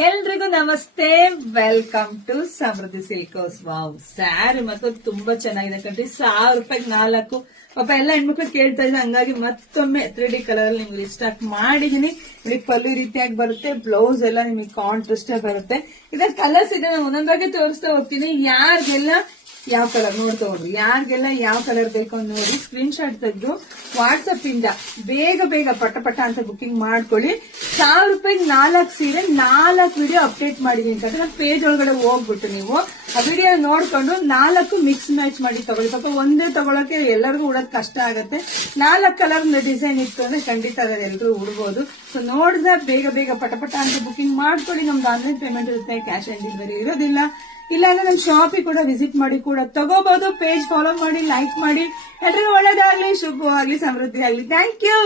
ಎಲ್ರಿಗೂ ನಮಸ್ತೆ, welcome to Samruddhi silk house. Wow, sari ಮತ್ತು ತುಂಬಾ ಚೆನ್ನಾಗಿದೆ ಕಣ್ರಿ. 1000 ರೂಪಾಯಿಗೆ 4. ಪಾಪ ಎಲ್ಲ ಹೆಣ್ಮಕ್ಳು ಕೇಳ್ತಾ ಇದ್ರೆ, ಹಂಗಾಗಿ ಮತ್ತೊಮ್ಮೆ 3D ಕಲರ್ ಅಲ್ಲಿ ನಿಮ್ಗೆ ಸ್ಟಾಕ್ ಮಾಡಿದೀನಿ. ಇಲ್ಲಿ ಪಲ್ಲು ರೀತಿಯಾಗಿ ಬರುತ್ತೆ, ಬ್ಲೌಸ್ ಎಲ್ಲ ನಿಮಗೆ ಕಾಂಟ್ರಾಸ್ಟ್ ಬರುತ್ತೆ. ಇದರ ಕಲರ್ಸ್ ಇದೆ, ನಾನು ಒಂದೊಂದಾಗಿ ತೋರಿಸ್ತಾ ಹೋಗ್ತೀನಿ. ಯಾರಿಗೆಲ್ಲ ಯಾವ ಕಲರ್ ನೋಡ್ತಾ ಹೋಗ್ರಿ, ಯಾರಿಗೆಲ್ಲ ಯಾವ ಕಲರ್ ಬೇಕು ಅಂತ ನೋಡಿ ಸ್ಕ್ರೀನ್ ಶಾಟ್ ತೆಗೆದು ವಾಟ್ಸ್ಆಪ್ ಇಂದ ಬೇಗ ಪಟ ಅಂತ ಬುಕಿಂಗ್ ಮಾಡ್ಕೊಳ್ಳಿ. 1000 ರೂಪಾಯಿಗೆ 4 ಸೀರೆ, 4 ವಿಡಿಯೋ ಅಪ್ಡೇಟ್ ಮಾಡಿದೀನಿ ಅಂತ ನಾನು ಪೇಜ್ ಒಳಗಡೆ ಹೋಗ್ಬಿಟ್ಟು ನೀವು ಆ ವಿಡಿಯೋ ನೋಡ್ಕೊಂಡು 4 ಮಿಕ್ಸ್ ಮ್ಯಾಚ್ ಮಾಡಿ ತಗೊಳ್ಳಿ. ಪಾಪ ಒಂದೇ ತಗೊಳಕ್ಕೆ ಎಲ್ಲರಿಗೂ ಉಡೋದ್ ಕಷ್ಟ ಆಗುತ್ತೆ. 4 ಕಲರ್ ಡಿಸೈನ್ ಇತ್ತು ಅಂದ್ರೆ ಖಂಡಿತ ಎಲ್ಲರೂ ಉಡ್ಬೋದು. ಸೊ ನೋಡಿದ್ರೆ ಬೇಗ ಪಟ ಅಂತ ಬುಕಿಂಗ್ ಮಾಡ್ಕೊಳ್ಳಿ. ನಮ್ದು ಆನ್ಲೈನ್ ಪೇಮೆಂಟ್ ಇರುತ್ತೆ, ಕ್ಯಾಶ್ ಆನ್ ಡೆಲಿವರಿ ಇರೋದಿಲ್ಲ. ಇಲ್ಲ ಅಂದ್ರೆ ನಮ್ ಶಾಪಿಗೆ ಕೂಡ ವಿಸಿಟ್ ಮಾಡಿ ಕೂಡ ತಗೋಬಹುದು. ಪೇಜ್ ಫಾಲೋ ಮಾಡಿ, ಲೈಕ್ ಮಾಡಿ. ಎಲ್ರಿಗೂ ಒಳ್ಳೇದಾಗ್ಲಿ, ಶುಭವಾಗ್ಲಿ, ಸಮೃದ್ಧಿ ಆಗ್ಲಿ. Thank you.